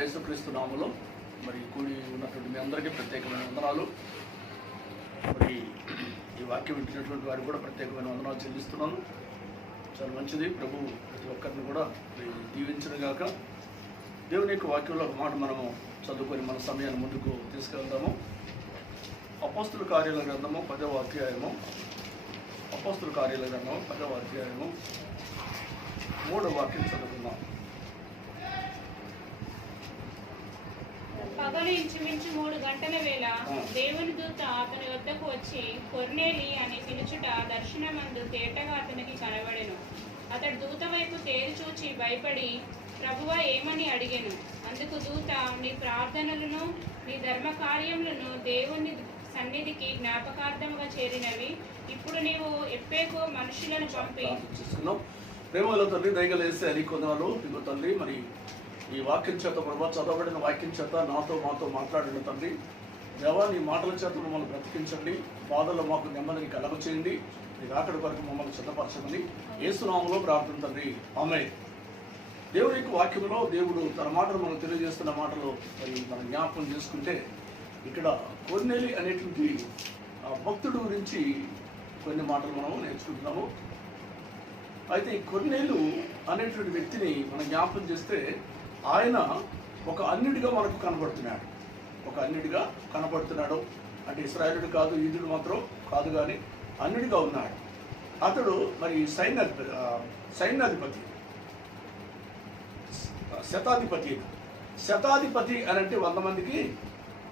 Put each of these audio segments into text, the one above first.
యేసుక్రీస్తు నామములో మరి కూడి ఉన్నటువంటి మీ అందరికీ ప్రత్యేకమైన వందనాలు. మరి ఈ వాక్యం వింటున్నటువంటి వారికి కూడా ప్రత్యేకమైన వందనాలు చెల్లిస్తున్నాను. చాలా మంచిది. ప్రభు ప్రతి ఒక్కరిని కూడా దీవించను గాక. దేవుని యొక్క వాక్యంలో ఒక మాట మనము చదువుకొని మన సమయాన్ని ముందుకు తీసుకెళ్దాము. అపోస్తుల కార్యాల గ్రంథము 10వ అధ్యాయము. అపోస్తుల కార్యాల గ్రంథము 10వ అధ్యాయము 3వ వాక్యం చదువుకుందాం. పగలు ఇంచుమించు 3 గంటల వేళ దేవుని దూత అతని వద్దకు వచ్చి కొర్నేలి అని పిలుచుట దర్శనమందు తేటగా అతనికి కనబడెను. అతడు దూత వైపు తేరి చూచి భయపడి ప్రభువా ఏమని అడిగెను. అందుకు దూత, నీ ప్రార్థనలను నీ ధర్మ కార్యములను దేవుని సన్నిధికి జ్ఞాపకార్థంగా చేరినవి. ఇప్పుడు నీవు ఎప్పేకో మనుషులను పంపి ప్రేమలో తల్లి దయగలేస్తే అని కొన్నాళ్ళు ఇగో తల్లి, మరి ఈ వాక్యం చేత ప్రభావ చదవబడిన వాక్యం చేత మాతో మాట్లాడిన తండ్రి దేవా, నీ మాటల చేత మమ్మల్ని బ్రతికించండి. బాధల్లో మాకు నెమ్మదిని కలగ చేయండి. మీరు అక్కడి వరకు మమ్మల్ని సిద్ధపరచమని యేసు నామములో ప్రార్థన తండ్రి, ఆమేన్. దేవుని యొక్క వాక్యంలో దేవుడు తన మాటలు మనకు తెలియజేస్తున్న మాటలు మరి మనం జ్ఞాపకం చేసుకుంటే, ఇక్కడ కొర్నేలి అనేటువంటి భక్తుడు గురించి కొన్ని మాటలు మనం నేర్చుకుంటున్నాము. అయితే ఈ కొర్నేలు అనేటువంటి వ్యక్తిని మనం జ్ఞాపకం చేస్తే, ఆయన ఒక అన్యుడిగా మనకు కనబడుతున్నాడు. ఒక అన్యుడిగా కనబడుతున్నాడు అంటే ఇశ్రాయేలుడు కాదు, యూదుడు మాత్రం కాదు, కానీ అన్యుడిగా ఉన్నాడు. అతడు మరి సైన్యాధిపతి, శతాధిపతి అని అంటే 100 మందికి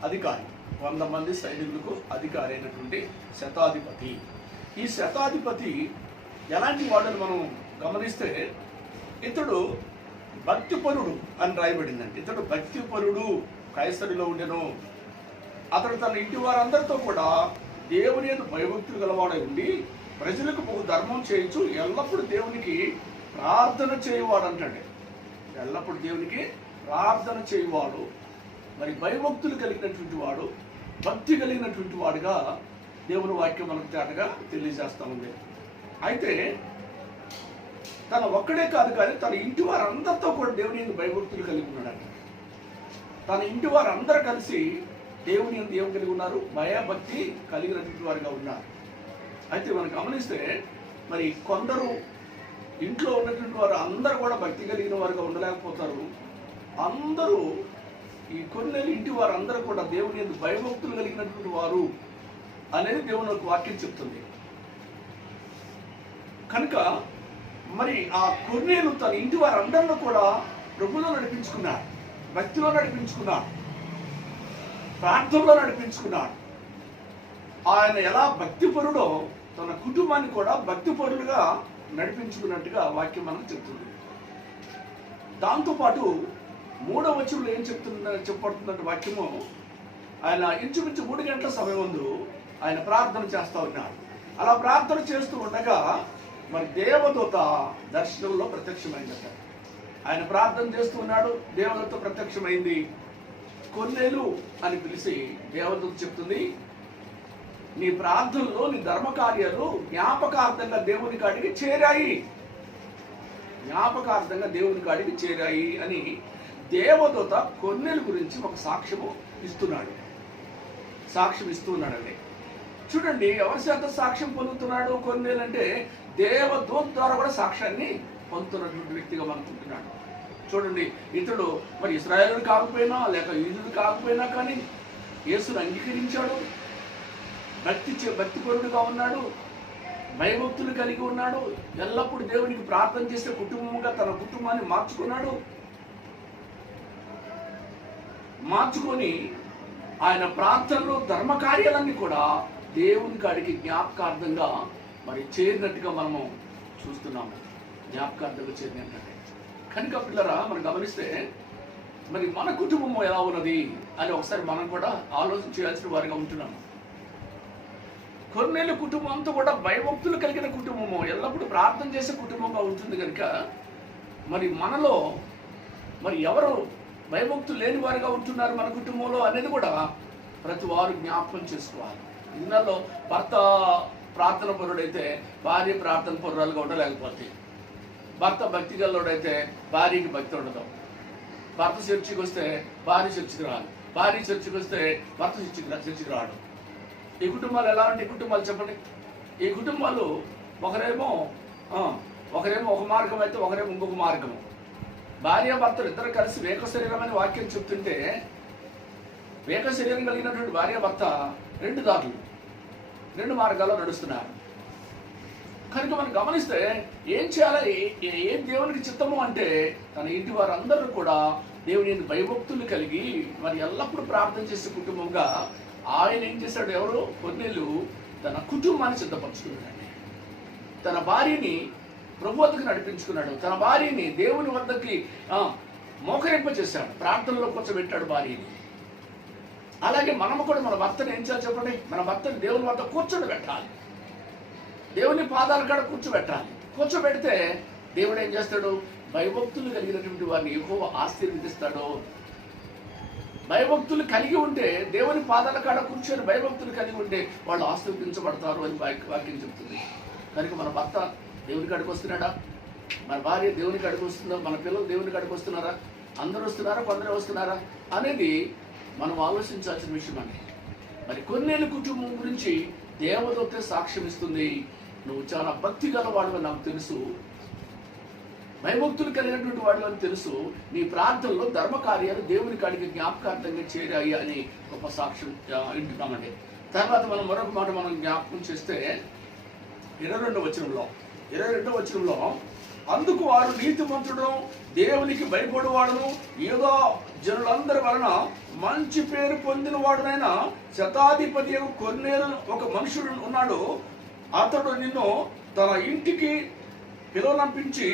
అధికారి, 100 మంది సైనికులకు అధికారి అయినటువంటి శతాధిపతి. ఈ శతాధిపతి ఎలాంటి వాడని మనం గమనిస్తే, ఇతడు భక్తిపరుడు అని రాయబడిందండి. ఇతడు భక్తిపరుడు, కైసరిలో ఉండెను. అతడు తన ఇంటి వారందరితో కూడా దేవుని యందు భయభక్తులు గలవాడై ఉండి ప్రజలకు బహు ధర్మం చేయించు ఎల్లప్పుడూ దేవునికి ప్రార్థన చేయువాడు అంటాడు. ఎల్లప్పుడూ దేవునికి ప్రార్థన చేయువాడు, మరి భయభక్తులు కలిగినటువంటి వాడు, భక్తి కలిగినటువంటి వాడుగా దేవుని వాక్యం మనకు తేటగా తెలియజేస్తా ఉంది. అయితే తన ఒక్కడే కాదు, కానీ తన ఇంటి వారందరితో కూడా దేవుని యందు భయభక్తులు కలిగి ఉన్నాడు. తన ఇంటి వారందరూ కలిసి దేవుని యందు ఏం కలిగి ఉన్నారు? భయభక్తి కలిగినటువంటి వారుగా ఉన్నారు. అయితే మనం గమనిస్తే, మరి కొందరు ఇంట్లో ఉన్నటువంటి వారు అందరూ కూడా భక్తి కలిగిన వారుగా ఉండలేకపోతారు. అందరూ ఈ కొన్నేళ్ళు ఇంటి వారు అందరూ కూడా దేవుని యందు భయభక్తులు కలిగినటువంటి వారు అనేది దేవుని యొక్క వాక్యం చెప్తుంది. కనుక మరి ఆ కొర్నేలు తన ఇంటి వారందరిలో కూడా ప్రభులో నడిపించుకున్నాడు, భక్తిలో నడిపించుకున్నాడు, ప్రార్థనలో నడిపించుకున్నాడు. ఆయన ఎలా భక్తిపరుడో తన కుటుంబాన్ని కూడా భక్తిపరులుగా నడిపించుకున్నట్టుగా వాక్యం మనకు చెప్తుంది. దాంతోపాటు 3వ వచనంలో ఏం చెప్పబడుతుందంటే వాక్యము, ఆయన ఇంచుమించు 3 గంటల సమయం ముందు ఆయన ప్రార్థన చేస్తూ ఉన్నాడు. అలా ప్రార్థన చేస్తూ ఉండగా మరి దేవదూత దర్శనంలో ప్రత్యక్షమైందట. ఆయన ప్రార్థన చేస్తూ ఉన్నాడు, దేవదూత ప్రత్యక్షమైంది. కొర్నేలు అని పిలిచి దేవదూత చెప్తుంది, నీ ప్రార్థనలో నీ ధర్మకార్యాలు జ్ఞాపకార్థంగా దేవుని కాడికి చేరాయి, జ్ఞాపకార్థంగా దేవుని కాడికి చేరాయి అని దేవదూత కొర్నేలు గురించి ఒక సాక్ష్యం ఇస్తున్నాడండి. చూడండి, ఎవరి చేత సాక్ష్యం పొందుతున్నాడు కొర్నేలు అంటే, దేవదూత ద్వారా కూడా సాక్ష్యాన్ని పొందుతున్నటువంటి వ్యక్తిగా అనుకుంటున్నాడు. చూడండి, ఇతడు మరి ఇశ్రాయేలుడు కాకపోయినా లేక యూదుడు కాకపోయినా కానీ యేసును అంగీకరించాడు, భక్తిపరుడుగా ఉన్నాడు, భయభక్తులు కలిగి ఉన్నాడు, ఎల్లప్పుడూ దేవునికి ప్రార్థన చేసే కుటుంబంగా తన కుటుంబాన్ని మార్చుకొని ఆయన ప్రార్థనలో ధర్మ కార్యాలన్నీ కూడా దేవుని కాడికి జ్ఞాపకార్థంగా మరి చేరినట్టుగా మనము చూస్తున్నాము. జ్ఞాపకార్థంగా చేరినట్టే. కనుక పిల్లరా, మనం గమనిస్తే మరి మన కుటుంబం ఎలా ఉన్నది అని ఒకసారి మనం కూడా ఆలోచన చేయాల్సిన వారిగా ఉంటున్నాము. కొర్నేలు కుటుంబం అంతా కూడా భయభక్తులు కలిగిన కుటుంబము, ఎల్లప్పుడూ ప్రార్థన చేసే కుటుంబంగా ఉంటుంది. కనుక మరి మనలో మరి ఎవరు భయభక్తులు లేని వారిగా ఉంటున్నారు మన కుటుంబంలో అనేది కూడా ప్రతి వారు జ్ఞాపకం చేసుకోవాలి. ఇళ్ళలో భర్త ప్రార్థన పరుడైతే భార్య ప్రార్థన పరురాలుగా ఉండలేకపోతే, భర్త భక్తి గల్లోడైతే భార్యకి భక్తి ఉండదు. భర్త చర్చికి వస్తే భార్య చర్చికి రాదు, భార్య చర్చికి వస్తే భర్త చర్చికి రాడు. ఈ కుటుంబాలు ఎలా ఉంటాయి? కుటుంబాలు చెప్పండి. ఈ కుటుంబాలు ఒకరేమో ఒక మార్గం అయితే ఒకరేమో ఇంకొక మార్గము. భార్య భర్తలు ఇద్దరు కలిసి వేక శరీరం అని వాక్యం చెప్తుంటే, వేక శరీరం కలిగినటువంటి భార్య భర్త రెండు దారులు, రెండు మార్గాల్లో నడుస్తున్నారు. కనుక మనం గమనిస్తే ఏం చేయాలి, ఏం దేవునికి చిత్తము అంటే తన ఇంటి వారందరూ కూడా దేవుని భయభక్తులు కలిగి మరి ఎల్లప్పుడూ ప్రార్థన చేసే కుటుంబంగా ఆయన ఏం చేశాడు? ఎవరు? కొన్నేళ్ళు తన కుటుంబాన్ని సిద్ధపరచుకున్నాడండి. తన భార్యని ప్రభు వద్దకు నడిపించుకున్నాడు, తన భార్యని దేవుని వద్దకి మోకరింప చేశాడు, ప్రార్థనలో కూర్చోబెట్టాడు భార్యని. అలాగే మనము కూడా మన భర్తను ఏం చేయాలి చెప్పండి? మన భర్తను దేవుని వద్ద కూర్చోబెట్టాలి, దేవుని పాదాల కాడ కూర్చోబెట్టాలి. కూర్చోబెడితే దేవుడు ఏం చేస్తాడు? భయభక్తులు కలిగినటువంటి వారిని యెహోవా ఆశీర్వదిస్తాడు. భయభక్తులు కలిగి ఉంటే, దేవుని పాదాల కాడ కూర్చొని భయభక్తులు కలిగి ఉంటే వాళ్ళు ఆశీర్వదించబడతారు అని వాక్యం చెప్తుంది. కనుక మన భర్త దేవుని కాడికి వస్తున్నాడా? మన భార్య దేవుని కాడికి వస్తుందా? మన పిల్లలు దేవుని కాడికి వస్తున్నారా? అందరూ వస్తున్నారా? కొందరే వస్తున్నారా అనేది మనం ఆలోచించాల్సిన విషయం అండి. మరి కొన్నేళ్ళ కుటుంబం గురించి దేవదూతే సాక్ష్యం ఇస్తుంది. నువ్వు చాలా భక్తి గల వాడు నాకు తెలుసు, భయభక్తులు కలిగినటువంటి వాడు అని తెలుసు, నీ ప్రార్థనలో ధర్మ కార్యాలు దేవుని కాడికి జ్ఞాపకార్థంగా చేరాయి అని గొప్ప సాక్ష్యం వింటున్నామండి. తర్వాత మనం మరొక మాట మనం జ్ఞాపకం చేస్తే 22వ వచనంలో అందుకు వారు నీతిమంతుడు దేవునికి భయపడువాడును ఏదో జనులందరి వలన మంచి పేరు పొందిన వాడునైనా శతాధిపతి కొన్నేలు ఒక మనుషుడు ఉన్నాడు, అతడు నిన్ను తన ఇంటికి పిలువనంపించి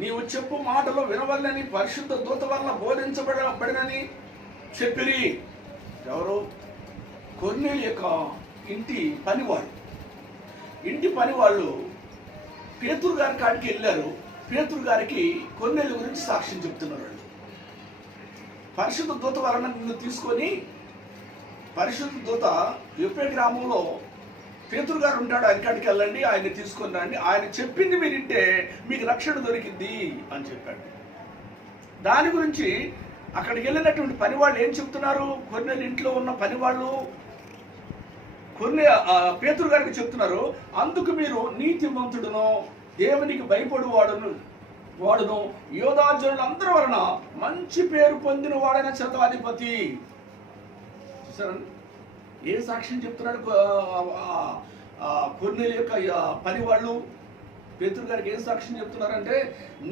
నీవు చెప్పు మాటలు వినవల్లని పరిశుద్ధ దూత వల్ల బోధించబడని చెప్పిరి. ఎవరు? కొన్నేలు యొక్క ఇంటి పనివాళ్ళు. ఇంటి పనివాళ్ళు పేతురు గారి కాడికి వెళ్ళారు. పేతురు గారికి కొన్నేళ్ళ గురించి సాక్ష్యం చెప్తున్నారు. పరిశుద్ధ దూత వలన నిన్ను తీసుకొని, పరిశుద్ధ దూత యొప్పే గ్రామంలో పేతురు గారు ఉంటాడు, ఆయన కాడికి వెళ్ళండి, ఆయన తీసుకొని రండి, ఆయన చెప్పింది మీరు వింటే మీకు రక్షణ దొరికింది అని చెప్పాడు. దాని గురించి అక్కడికి వెళ్ళినటువంటి పని వాళ్ళు ఏం చెప్తున్నారు? కొన్నేళ్ళ ఇంట్లో ఉన్న పని వాళ్ళు పేతురు గారికి చెప్తున్నారు, అందుకు మీరు నీతిమంతుడును దేవునికి భయపడు వాడును యోధాజనులందరి వలన మంచి పేరు పొందిన వాడైన శతాధిపతి. చూసారండి ఏ సాక్ష్యం చెప్తున్నాడు? కొన్నేళ్ళ యొక్క పని వాళ్ళు పేతురు గారికి ఏం సాక్ష్యం చెప్తున్నారంటే,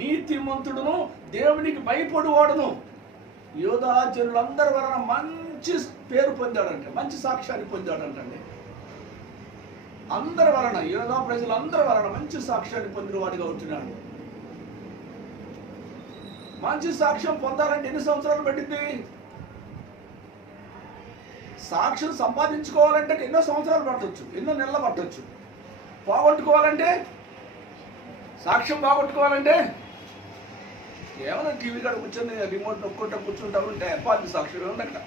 నీతిమంతుడును దేవునికి భయపడు వాడును యోధాజనులందరి వలన మంచి పేరు పొందాడంటే, మంచి సాక్ష్యాన్ని పొందాడంటండి. అందరి వలన, యోధా ప్రజలందరి వలన మంచి సాక్ష్యాన్ని పొందిన వాడిగా ఉంటున్నాడు. మంచి సాక్ష్యం పొందాలంటే ఎన్ని సంవత్సరాలు పట్టింది? సాక్ష్యం సంపాదించుకోవాలంటే ఎన్నో సంవత్సరాలు పట్టవచ్చు, ఎన్నో నెలలు పట్టవచ్చు. పోగొట్టుకోవాలంటే, సాక్ష్యం పోగొట్టుకోవాలంటే ఏమైనా టీవీ కాడ కూర్చొని రిమోట్ నొక్కుంటా కూర్చుంటా ఉంటే పాది సాక్ష్యం ఉంది. అక్కడ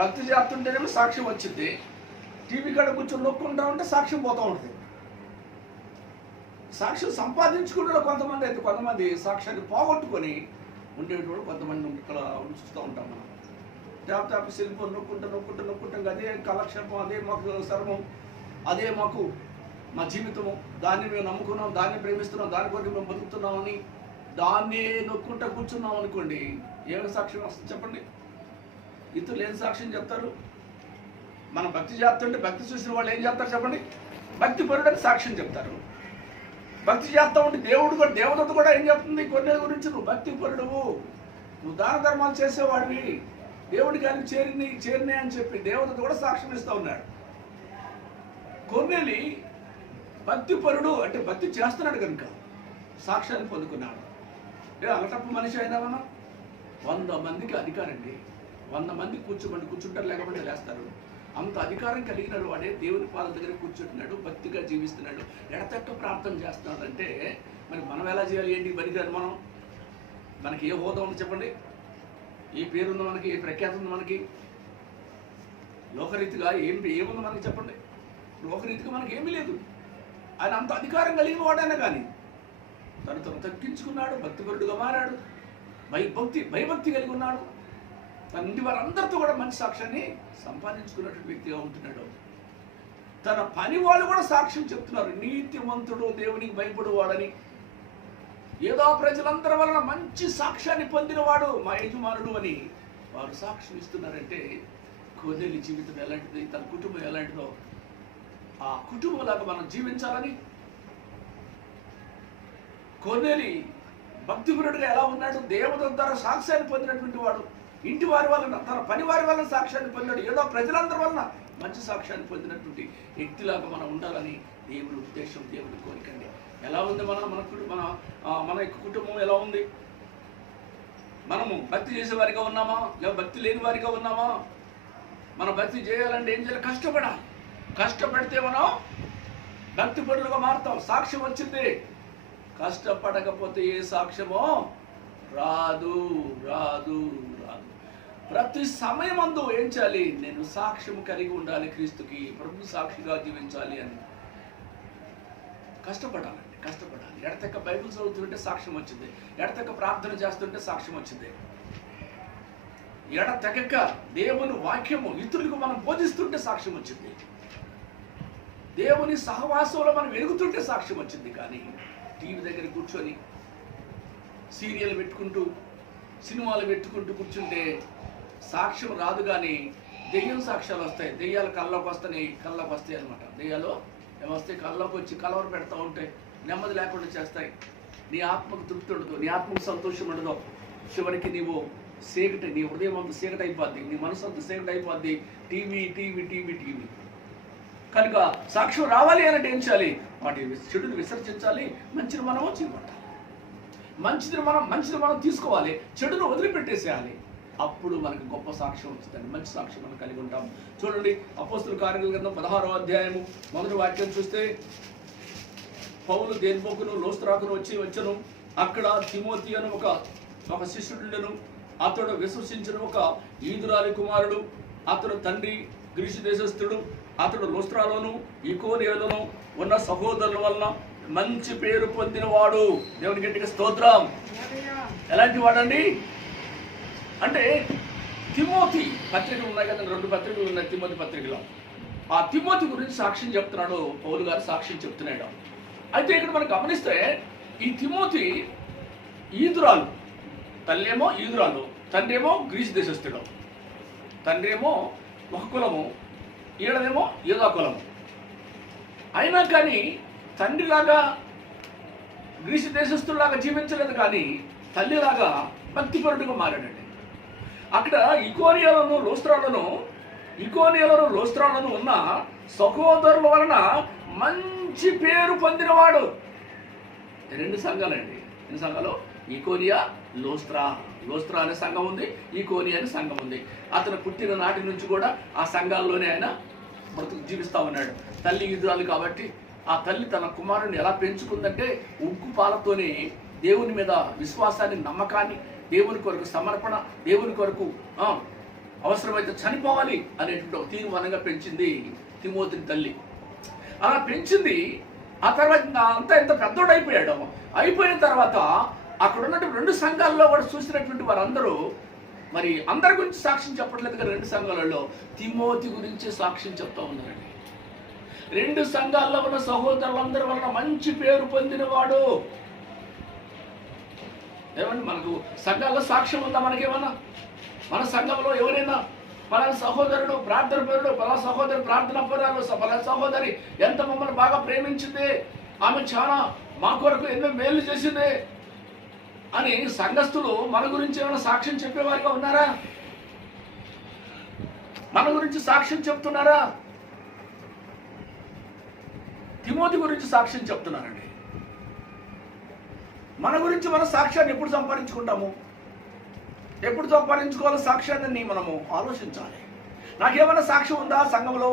భక్తి చేస్తుంటేనేమో సాక్ష్యం వచ్చింది, టీవీ కాడ కూర్చొని నొక్కుంటా ఉంటే సాక్ష్యం పోతూ ఉంటుంది. సాక్ష్యం సంపాదించుకుంటే కొంతమంది అయితే, కొంతమంది సాక్ష్యాన్ని పోగొట్టుకొని ఉండేటప్పుడు కొంతమంది ఇక్కడ ఉంచుతూ ఉంటాం. మనం ల్యాప్టాప్ సెల్ ఫోన్ నొక్కుంటాం, అదే కాలక్షేపం, అదే మాకు సర్వం, అదే మాకు మా జీవితము, దాన్ని మేము నమ్ముకున్నాం, దాన్ని ప్రేమిస్తున్నాం, దాని కొరకు మేము బతుకుతున్నామని దాన్ని నొక్కుంటా కూర్చున్నాం అనుకోండి, ఏమి సాక్ష్యం వస్తుంది చెప్పండి? ఇతరులు ఏం సాక్ష్యం చెప్తారు? మనం భక్తి చేస్తుంటే భక్తి చూసిన వాళ్ళు ఏం చెప్తారు చెప్పండి? భక్తి పరుడని సాక్ష్యం చెప్తారు. భక్తి చేస్తూ ఉంటే దేవదత్త కూడా ఏం చెప్తుంది కొన్నేళ్ళ గురించి? నువ్వు భక్తి పరుడువు, నువ్వు దాన ధర్మాలు చేసేవాడివి, దేవుడికి ఆయన చేరినాయి అని చెప్పి దేవదత్త కూడా సాక్ష్యం ఇస్తూ ఉన్నాడు. కొన్నేలి భక్తి పరుడు అంటే భక్తి చేస్తున్నాడు కనుక సాక్ష్యాన్ని పొందుకున్నాడు. అలటప్పు మనిషి అయినామన్నా 100 మందికి అధికారండి. 100 మంది కూర్చుంటారు, లేకపోతే లేస్తారు. అంత అధికారం కలిగిన వాడే దేవుని పాదాల దగ్గర కూర్చుంటున్నాడు, భక్తిగా జీవిస్తున్నాడు, ఎడతెక్క ప్రార్థన చేస్తున్నాడు. అంటే మరి మనం ఎలా చేయాలి? ఏంటి బలిదాన్ని? మనకి ఏ హోదా ఉంది చెప్పండి? ఏ పేరుందో మనకి? ఏ ప్రఖ్యాతి ఉంది మనకి? లోకరీతిగా ఏముంది మనకి చెప్పండి? లోకరీతిగా మనకి ఏమీ లేదు. ఆయన అంత అధికారం కలిగిన వాడైనా కానీ తను తగ్గించుకున్నాడు, భక్తిపరుడుగా మారాడు. భయభక్తి కలిగి ఉన్నాడు. తన ఇంటి వారందరితో కూడా మంచి సాక్ష్యాన్ని సంపాదించుకున్నటువంటి వ్యక్తిగా ఉంటున్నాడు. తన పని వాళ్ళు కూడా సాక్ష్యం చెప్తున్నారు, నీతిమంతుడు, దేవునికి భయపడువాడని. ఏదో ప్రజలందరి వలన మంచి సాక్ష్యాన్ని పొందినవాడు మా యజమానుడు అని వారు సాక్ష్యం ఇస్తున్నారంటే కొర్నేలి జీవితం ఎలాంటిది, తన కుటుంబం ఎలాంటిదో ఆ కుటుంబంలాగా మనం జీవించాలని. కొర్నేలి భక్తిపరుడుగా ఎలా ఉన్నాడు, దేవత ద్వారా సాక్ష్యాన్ని పొందినటువంటి వాడు, ఇంటి వారి వలన, తన పని వారి వలన సాక్ష్యాన్ని పొందాడు, ఏదో ప్రజలందరి వలన మంచి సాక్ష్యాన్ని పొందినటువంటి వ్యక్తిలాగా మనం ఉండాలని దేవుని ఉద్దేశం, దేవుని కోరికండి. ఎలా ఉంది మన యొక్క కుటుంబం ఎలా ఉంది? మనము భక్తి చేసే వారిగా ఉన్నామా, లేదా భక్తి లేని వారిగా ఉన్నామా? మనం భక్తి చేయాలంటే ఏం చేయాలి? కష్టపడాలి. కష్టపడితే మనం భక్తి పరులుగా మారుతాం. సాక్ష్యం వచ్చింది. కష్టపడకపోతే ఏ సాక్ష్యమో రాదు రాదు రాదు. ప్రతి సమయమందు ఏం చేయాలి? నేను సాక్ష్యం కలిగి ఉండాలి, క్రీస్తుకి ప్రభు సాక్షిగా జీవించాలి అని కష్టపడాలండి. కష్టపడాలి. ఎడతెక్క బైబిల్ చదువుతుంటే సాక్ష్యం వచ్చింది, ఎడతెక్క ప్రార్థన చేస్తుంటే సాక్ష్యం వచ్చింది, ఎడతెక్క దేవుని వాక్యము ఇతరులకు మనం బోధిస్తుంటే సాక్ష్యం వచ్చింది, దేవుని సహవాసంలో మనం వెలుగుతుంటే సాక్ష్యం వచ్చింది. కానీ టీవీ దగ్గర కూర్చొని సీరియల్ పెట్టుకుంటూ, సినిమాలు పెట్టుకుంటూ కూర్చుంటే సాక్ష్యం రాదు. కానీ దెయ్యం సాక్ష్యాలు వస్తాయి. దెయ్యాలు కళ్ళలోకి వస్తాయి అనమాట. దెయ్యాలు ఏమొస్తాయి? కళ్ళలోకి వచ్చి కలవర పెడతా ఉంటాయి, నెమ్మది లేకుండా చేస్తాయి. నీ ఆత్మకు తృప్తి ఉండదు, నీ ఆత్మకు సంతోషం ఉండదు. చివరికి నీవు నీ హృదయం అంతా చీకటి అయిపోద్ది, నీ మనసు అంతా చీకటి అయిపోద్ది. టీవీ టీవీ టీవీ టీవీ కనుక సాక్ష్యం రావాలి అంటే ఏం చేయాలి? వాటి చెడును విసర్జించాలి, మంచిని మనం చేపట్టాలి. మంచిని మనం తీసుకోవాలి, చెడును వదిలిపెట్టేసేయాలి. అప్పుడు మనకు గొప్ప సాక్ష్యం వస్తుందండి, మంచి సాక్ష్యం మనం కలిగి ఉంటాం. చూడండి, అపోస్తుల కార్యముల గ్రంథం 16వ అధ్యాయము 1వ వాక్యం చూస్తే, పౌలు దేర్బోకును లోస్త్రాకును వచ్చను. అక్కడ తిమోతి అని ఒక శిష్యుడుండెను. అతడు విశ్వసించిన ఒక ఈదురాలి కుమారుడు. అతడు తండ్రి గ్రీసు దేశస్థుడు. అతడు లోస్త్రాలోను ఇకోనియలోను ఉన్న సహోదరుల వలన మంచి పేరు పొందినవాడు. దేవుని గట్టిగా స్తోత్రం. ఎలాంటి వాడండి అంటే, తిమోతి పత్రికలు ఉన్నాయి కదా, 2 పత్రికలు ఉన్నాయి తిమోతి పత్రికలో. ఆ తిమోతి గురించి సాక్ష్యం చెప్తున్నాడు పౌలు గారు, సాక్ష్యం చెప్తున్నాడు. అయితే ఇక్కడ మనం గమనిస్తే ఈ తిమోతి ఈదురాలు, తల్లేమో ఈదురాలు, తండ్రి ఏమో గ్రీసు దేశస్థుడు. తండ్రి ఏమో ఒక కులము, ఈడదేమో ఏదో కులము. అయినా కానీ తండ్రిలాగా గ్రీసు దేశస్థులాగా జీవించలేదు, కానీ తల్లిలాగా భక్తిపరుడుగా మారాడండి. అక్కడ ఇకోనియలోను లోస్త్రాలను ఉన్న సహోదరుల వలన మంచి పేరు పొందినవాడు. 2 సంఘాలండి. ఎన్ని సంఘాలు? ఇకోనియా, లోస్త్రా అనే సంఘం ఉంది, ఇకోనియా అనే సంఘం ఉంది. అతను పుట్టిన నాటి నుంచి కూడా ఆ సంఘాల్లోనే ఆయన జీవిస్తూ ఉన్నాడు. తల్లి ఈదురాలు కాబట్టి ఆ తల్లి తన కుమారుని ఎలా పెంచుకుందంటే, ఉగ్గు పాలతోనే దేవుని మీద విశ్వాసాన్ని, నమ్మకాన్ని, దేవుని కొరకు సమర్పణ, దేవుని కొరకు అవసరమైతే చనిపోవాలి అనేటువంటి ఒక తీర్మానంగా పెంచింది తిమోతిని తల్లి. అలా పెంచింది. ఆ తర్వాత అంతా ఎంత పెద్దోడు అయిపోయిన తర్వాత అక్కడ ఉన్నటువంటి 2 సంఘాల్లో కూడా చూసినటువంటి వారందరూ మరి అందరి గురించి సాక్ష్యం చెప్పట్లేదు కదా. 2 సంఘాలలో తిమోతి గురించి సాక్ష్యం చెప్తా ఉన్నారండి. 2 సంఘాల్లో ఉన్న సహోదరులందరి వలన మంచి పేరు పొందినవాడు. ఏమండి, మనకు సంఘాల్లో సాక్ష్యం ఉందా? మనకేమన్నా మన సంఘంలో ఎవరైనా పలానా సహోదరుడు ప్రార్థన పరుడు, పలానా సహోదరు ప్రార్థన పరురాలు, పలానా సహోదరి ఎంత మమ్మల్ని బాగా ప్రేమించింది, ఆమె చాలా మా కొరకు ఎన్నో మేలు చేసింది అని సంఘస్థులు మన గురించి ఏమైనా సాక్ష్యం చెప్పేవారిగా ఉన్నారా? మన గురించి సాక్ష్యం చెప్తున్నారా? తిమోతి గురించి సాక్ష్యం చెప్తున్నారండి. మన గురించి మన సాక్ష్యాన్ని ఎప్పుడు సంపాదించుకుంటాము? ఎప్పుడు సంపాదించుకోవాలో సాక్ష్యాన్ని మనము ఆలోచించాలి. నాకేమైనా సాక్ష్యం ఉందా సంఘంలో?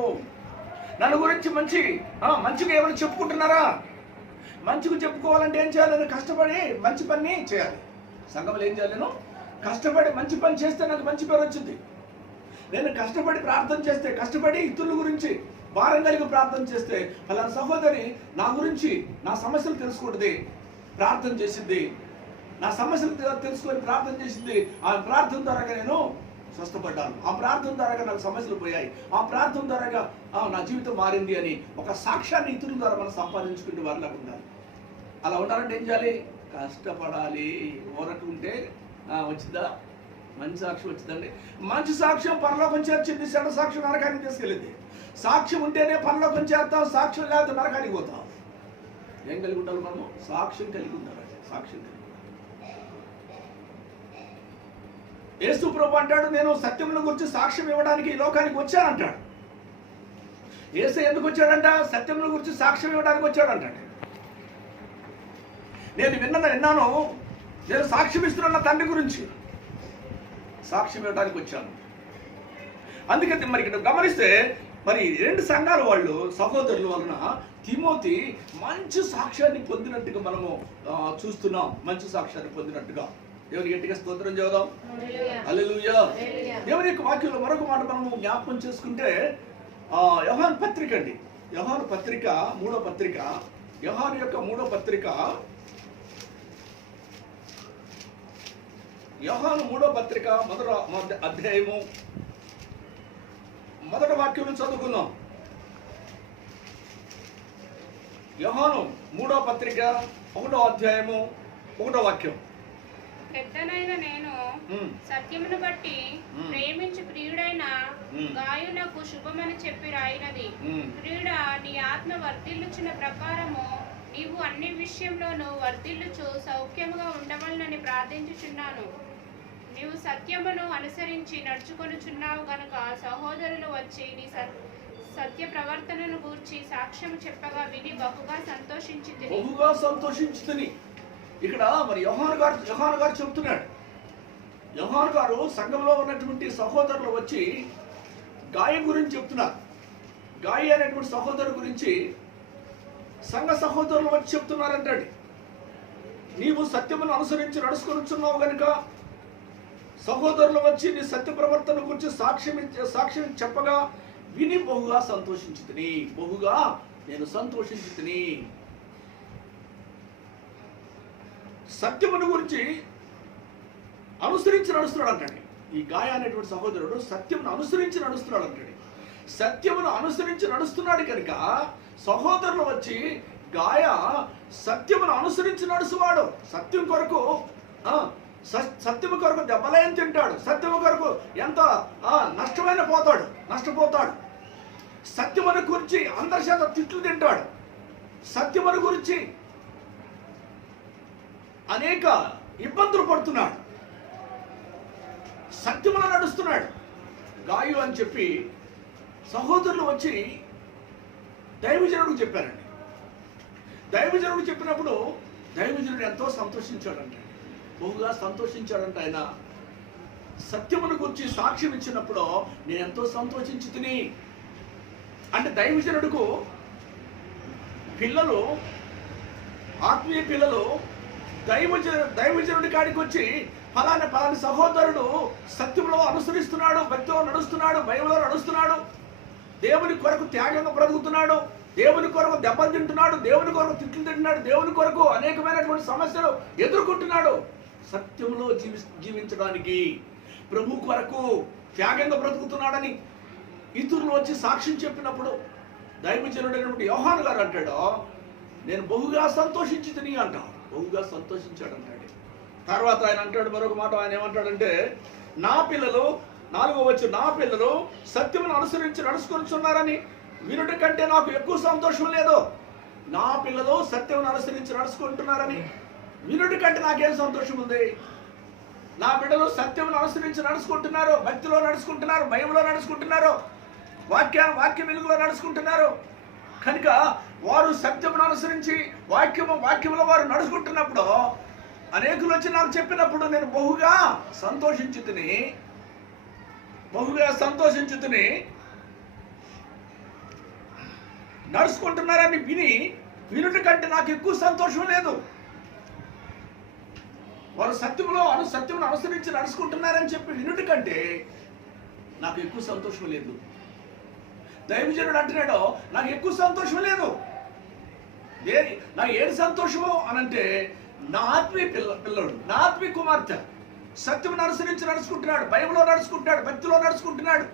నన్ను గురించి మంచిగా ఏమైనా చెప్పుకుంటున్నారా? మంచిగా చెప్పుకోవాలంటే ఏం చేయాలి? నేను కష్టపడి మంచి పని చేయాలి. సంఘంలో ఏం చేయాలి? నేను కష్టపడి మంచి పని చేస్తే నాకు మంచి పేరు వచ్చింది. నేను కష్టపడి ప్రార్థన చేస్తే, కష్టపడి ఇతరుల గురించి భారం కలిగి ప్రార్థన చేస్తే, అలా సహోదరి నా గురించి, నా సమస్యలు తెలుసుకుంటుంది, ప్రార్థన చేసింది, నా సమస్యలు తెలుసుకొని ప్రార్థన చేసింది. ఆ ప్రార్థన ద్వారాగా నేను స్వస్థపడ్డాను, ఆ ప్రార్థన ద్వారాగా నాకు సమస్యలు పోయాయి, ఆ ప్రార్థన ద్వారాగా నా జీవితం మారింది అని ఒక సాక్ష్యాన్ని ఇతరుల ద్వారా మనం సంపాదించుకుంటే వారిలా ఉండాలి. అలా ఉండాలంటే ఏం చేయాలి? కష్టపడాలి. ఊరట ఉంటే వచ్చిందా? మంచి సాక్ష్యం వచ్చిందండి. మంచి సాక్ష్యం పరలోకం చేర్చింది, చెడ్డ సాక్ష్యం నరకానికి తీసుకెళ్ళింది. సాక్ష్యం ఉంటేనే పరలోకం చేస్తాం, సాక్ష్యం లేకపోతే నరకానికి పోతాం. ఏం కలిగి ఉండాలి మనము? సాక్ష్యం కలిగి ఉండాలి. సాక్ష్యం కలిగి యేసు ప్రభు అంటాడు, నేను సత్యముల గురించి సాక్ష్యం ఇవ్వడానికి ఈ లోకానికి వచ్చానంటాడు. యేసు ఎందుకు వచ్చాడంట? సత్యముల గురించి సాక్ష్యం ఇవ్వడానికి వచ్చాడంటాడు. నేను విన్నాను, నేను సాక్ష్యం ఇస్తున్నా తండ్రి గురించి, సాక్ష్యం ఇవ్వడానికి వచ్చాను. అందుకని మరి ఇక్కడ గమనిస్తే మరి 2 సంఘాల వాళ్ళు సహోదరుల వలన తిమోతి మంచి సాక్ష్యాన్ని పొందినట్టుగా మనము చూస్తున్నాం. మంచి సాక్ష్యాన్ని పొందినట్టుగా. దేవుని గట్టిగా స్తోత్రం చేద్దాం. హల్లెలూయా. దేవుని యొక్క వాక్యంలో మరొక మాట మనము జ్ఞాపకం చేసుకుంటే యోహాను పత్రిక అండి. యోహాను పత్రిక 3వ పత్రిక, యోహాను యొక్క 3వ పత్రిక, యోహాను 3వ పత్రిక 1వ అధ్యాయము 1వ వాక్యం చదువుకుందాం. యోహాను 3వ పత్రిక 1వ అధ్యాయము 1వ వాక్యం. పెద్దనైన నేను సత్యమును బట్టి ప్రేమించి ప్రియుడైన గాయునకు శుభమని చెప్పి రాయినది. ప్రియుడా, నీ ఆత్మ వర్ధిల్లుచున్న ప్రకారము నీవు అన్ని విషయంలోనూ వర్ధిల్లుచు సౌఖ్యముగా ఉండవలనని ప్రార్థించుచున్నాను. నీవు సత్యమును అనుసరించి నడుచుకొనుచున్నావు గనుక సహోదరులు వచ్చి నీ సత్య ప్రవర్తనను గూర్చి సాక్ష్యం చెప్పగా విని బహుగా సంతోషించుతిని. ఇక్కడ మరి యోహాను గారు చెప్తున్నాడు. యోహాను గారు సంఘంలో ఉన్నటువంటి సహోదరులు వచ్చి గాయ గురించి చెప్తున్నారు. గాయ అనేటువంటి సహోదరు గురించి సంఘ సహోదరులు వచ్చి చెప్తున్నారంటాడు. నీవు సత్యమును అనుసరించి నడుచుకొనుచున్నావు గనుక సహోదరులు వచ్చి నీ సత్య ప్రవర్తన గురించి సాక్ష్యం చెప్పగా విని బహుగా సంతోషించుతిని. బహుగా నేను సంతోషించుతిని. సత్యమును గురించి అనుసరించి నడుస్తున్నాడు అంటాడు. ఈ గాయ అనేటువంటి సహోదరుడు సత్యమును అనుసరించి నడుస్తున్నాడు అంటాడు. సత్యమును అనుసరించి నడుస్తున్నాడు కనుక సహోదరులు వచ్చి గాయ సత్యమును అనుసరించి నడుచువాడు. సత్యం కొరకు దెబ్బలేం తింటాడు. సత్యము కొరకు ఎంత నష్టపోతాడు. సత్యమును గురించి అందరి చేత తిట్లు తింటాడు. సత్యమును గురించి అనేక ఇబ్బందులు పడుతున్నాడు. సత్యములో నడుస్తున్నాడు గాయు అని చెప్పి సహోదరులు వచ్చి దైవజనుడికి చెప్పారండి. దైవజనుడు చెప్పినప్పుడు దైవజనుడు ఎంతో సంతోషించాడంట. బహుగా సంతోషించాడంట. ఆయన సత్యమును గురించి సాక్ష్యం ఇచ్చినప్పుడు నేను ఎంతో సంతోషించి తిని. అంటే దైవజనుడుకు పిల్లలు, ఆత్మీయ పిల్లలు దైవజనుడి కాడికి వచ్చి ఫలాని సహోదరుడు సత్యంలో అనుసరిస్తున్నాడు, భక్తిలో నడుస్తున్నాడు, భయంలో నడుస్తున్నాడు, దేవుని కొరకు త్యాగంగా బ్రతుకుతున్నాడు, దేవుని కొరకు దెబ్బలు తింటున్నాడు, దేవుని కొరకు తిట్లు తింటున్నాడు, దేవుని కొరకు అనేకమైనటువంటి సమస్యలు ఎదుర్కొంటున్నాడు. సత్యంలో జీవించడానికి ప్రభు కొరకు త్యాగంగా బ్రతుకుతున్నాడని ఇతరులు వచ్చి సాక్ష్యం చెప్పినప్పుడు దైవజనుడైనటువంటి యోహాను గారు అంటాడు, నేను బహుగా సంతోషించి తిని అంటాడు. బహుగా సంతోషించాడు అంటాడు. తర్వాత ఆయన అంటాడు మరొక మాట. ఆయన ఏమంటాడంటే, నా పిల్లలు 4వ వచనం, నా పిల్లలు సత్యమును అనుసరించి నడుచుకొనుచున్నారని వినుట కంటే నాకు ఎక్కువ సంతోషం లేదు. నా పిల్లలు సత్యమును అనుసరించి నడుచుకుంటున్నారని వినుట కంటే నాకేం సంతోషం ఉంది? నా బిడ్డలు సత్యమును అనుసరించి నడుచుకుంటున్నారు, భక్తిలో నడుచుకుంటున్నారు, భయంలో నడుచుకుంటున్నారు, వాక్య వెలుగులో నడుచుకుంటున్నారు. కనుక వారు సత్యమును అనుసరించి వాక్యములో వారు నడుచుకుంటున్నప్పుడు అనేకులు వచ్చి నాకు చెప్పినప్పుడు నేను బహుగా సంతోషించి తిని నడుచుకుంటున్నారని వినుట కంటే నాకు ఎక్కువ సంతోషం లేదు. వారు సత్యమును అనుసరించి నడుచుకుంటున్నారని చెప్పి వినుట కంటే నాకు ఎక్కువ సంతోషం లేదు. దైవజనుడు అంటున్నాడు, నాకు ఎక్కువ సంతోషం లేదు. నాకు ఏది సంతోషమో అనంటే నా ఆత్మీయ పిల్లడు, నా ఆత్మీయ కుమార్తె సత్యమును అనుసరించి నడుచుకుంటున్నాడు, బైబిల్లో నడుచుకుంటున్నాడు, భక్తిలో నడుచుకుంటున్నాడు,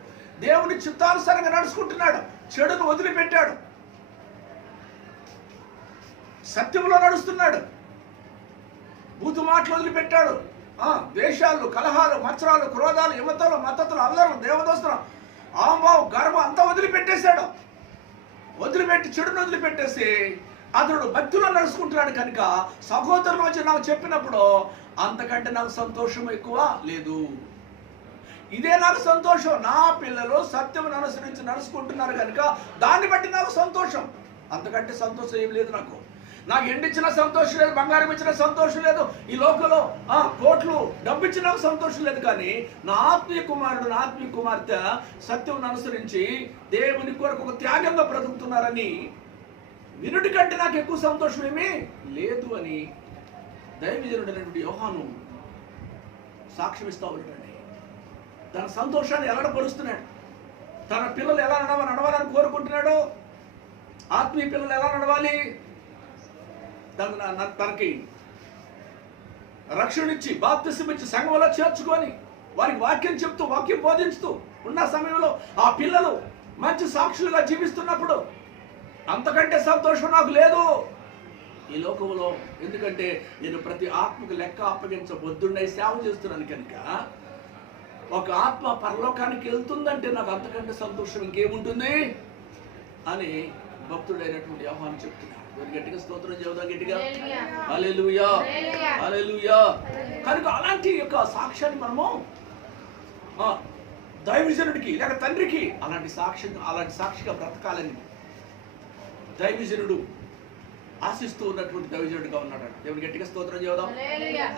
దేవుని చిత్తానుసారంగా నడుచుకుంటున్నాడు, చెడును వదిలిపెట్టాడు, సత్యంలో నడుస్తున్నాడు, బూతు మాటలు వదిలిపెట్టాడు, ద్వేషాలు, కలహాలు, మత్సరాలు, క్రోధాలు, యువతలు, మద్దతులు, అల్లరు, దేవదోస్తులు, ఆంబావు, గర్వం అంతా వదిలిపెట్టేశాడు. వదిలిపెట్టి చెడును వదిలిపెట్టేసి అతడు భక్తిలో నడుచుకుంటున్నాడు. కనుక సహోదరులు వచ్చి నాకు చెప్పినప్పుడు అంతకంటే నాకు సంతోషం ఎక్కువ లేదు. ఇదే నాకు సంతోషం. నా పిల్లలు సత్యమును అనుసరించి నడుచుకుంటున్నారు కనుక దాన్ని బట్టి నాకు సంతోషం. అంతకంటే సంతోషం ఏం లేదు. నాకు ఎండిచ్చిన సంతోషం లేదు, బంగారం ఇచ్చిన సంతోషం లేదు, ఈ లోకంలో కోట్లు డబ్బు ఇచ్చిన సంతోషం లేదు. కానీ నా ఆత్మీయ కుమారుడు, నా ఆత్మీయ కుమార్తె సత్యమును అనుసరించి దేవుని కొరకు ఒక త్యాగంగా బ్రతుకుతున్నారని వినుడి కంటే నాకు ఎక్కువ సంతోషం ఏమీ లేదు అని దైవజనుడైనటువంటి యోహాను సాక్ష్యం ఇస్తా ఉంటాడండి. తన సంతోషాన్ని ఎలాడపరుస్తున్నాడు, తన పిల్లలు ఎలా నడవాలని కోరుకుంటున్నాడు, ఆత్మీయ పిల్లలు ఎలా నడవాలి, తనకి రక్షణ ఇచ్చి బాప్తిసం ఇచ్చి సంఘంలో చేర్చుకొని వారికి వాక్యం చెప్తూ వాక్యం బోధించుతూ ఉన్న సమయంలో ఆ పిల్లలు మంచి సాక్షులుగా జీవిస్తున్నప్పుడు అంతకంటే సంతోషం నాకు లేదు ఈ లోకంలో. ఎందుకంటే నేను ప్రతి ఆత్మకు లెక్క అప్పగించబొద్దుండై సేవ చేస్తున్నాను కనుక ఒక ఆత్మ పరలోకానికి వెళ్తుందంటే నాకు అంతకంటే సంతోషం ఇంకేముంటుంది అని భక్తుడైనటువంటి యోహాను చెప్తున్నాడు. గట్టిగా స్తోత్రం చెబుదాం, గట్టిగా హల్లెలూయా, హల్లెలూయా. కనుక అలాంటి యొక్క సాక్ష్యాన్ని మనము దైవజనుడికి లేక తండ్రికి అలాంటి సాక్షిగా బ్రతకాలని దైవజనుడు ఆశిస్తూ ఉన్నటువంటి దైవజనుడిగా ఉన్నాడు. దేవుని గట్టిగా స్తోత్రం చెబుదాం,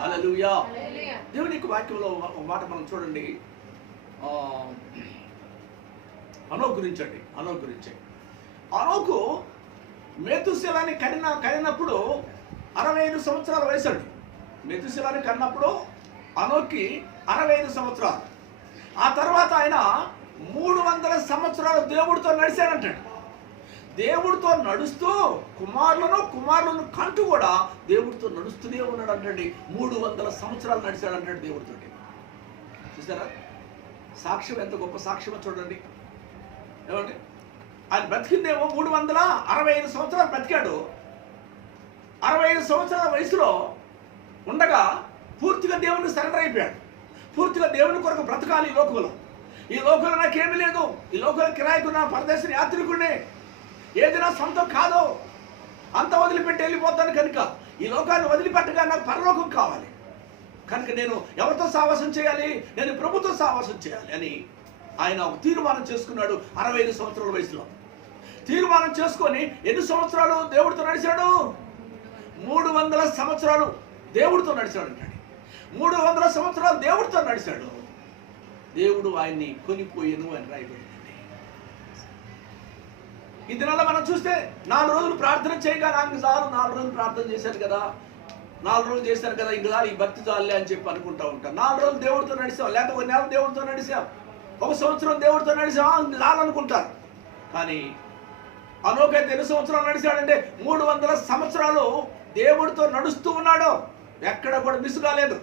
హల్లెలూయా. దేవుని యొక్క వాక్యంలో ఒక మాట మనం చూడండి, అనోకు గురించండి. అనోకు మెతుశెలని కనినప్పుడు 65 సంవత్సరాల వయసు అండి. మెతుశెలని కన్నప్పుడు అనోకి 65 సంవత్సరాలు. ఆ తర్వాత ఆయన 300 సంవత్సరాలు దేవుడితో నడిచాడంటాడు. దేవుడితో నడుస్తూ కుమారులను కంటూ కూడా దేవుడితో నడుస్తూనే ఉన్నాడు అంటండి. 300 సంవత్సరాలు నడిచాడంటాడు దేవుడితో. చూసారా సాక్ష్యం ఎంత గొప్ప సాక్ష్యమో చూడండి. ఏమండి, ఆయన బ్రతికిందేమో 365 సంవత్సరాలు బ్రతికాడు. 65 సంవత్సరాల వయసులో ఉండగా పూర్తిగా దేవునికి సరెండర్ అయిపోయాడు. పూర్తిగా దేవుని కొరకు బ్రతకాలి. ఈ లోకంలో నాకేమీ లేదు, ఈ లోకంలో కిరాయికున్నా, పరదేశ యాత్రికుడినే, ఏది నా సొంతం కాదు, అంత వదిలిపెట్టి వెళ్ళిపోతాను. కనుక ఈ లోకాన్ని వదిలిపెట్టగా నాకు పరలోకం కావాలి. కనుక నేను ఎవరితో సావాసం చేయాలి, నేను ప్రభుతో సావాసం చేయాలి అని ఆయన ఒక తీర్మానం చేసుకున్నాడు. 65 సంవత్సరాల వయసులో తీర్మానం చేసుకొని ఎన్ని సంవత్సరాలు దేవుడితో నడిచాడు? 300 సంవత్సరాలు దేవుడితో నడిచాడు అంటాడు. 300 సంవత్సరాలు దేవుడితో నడిచాడు. దేవుడు ఆయన్ని కొనిపోయేను అని రాయబడిందండి. ఈ దినాల్లో మనం చూస్తే 4 రోజులు ప్రార్థన చేయగా నాకు చాలు, 4 రోజులు ప్రార్థన చేశాను కదా, 4 రోజులు చేశాను కదా, ఇంకా ఈ భక్తి చాలే అని చెప్పి అనుకుంటా ఉంటాం. 4 రోజులు దేవుడితో నడిచాం, లేకపోతే 1 నెల దేవుడితో నడిచాం, 1 సంవత్సరం దేవుడితో నడిచాం చాలనుకుంటారు. కానీ అనోకైతే ఎన్ని సంవత్సరాలు నడిచాడంటే 300 సంవత్సరాలు దేవుడితో నడుస్తూ ఉన్నాడు. ఎక్కడ కూడా మిస్ కాలేదు,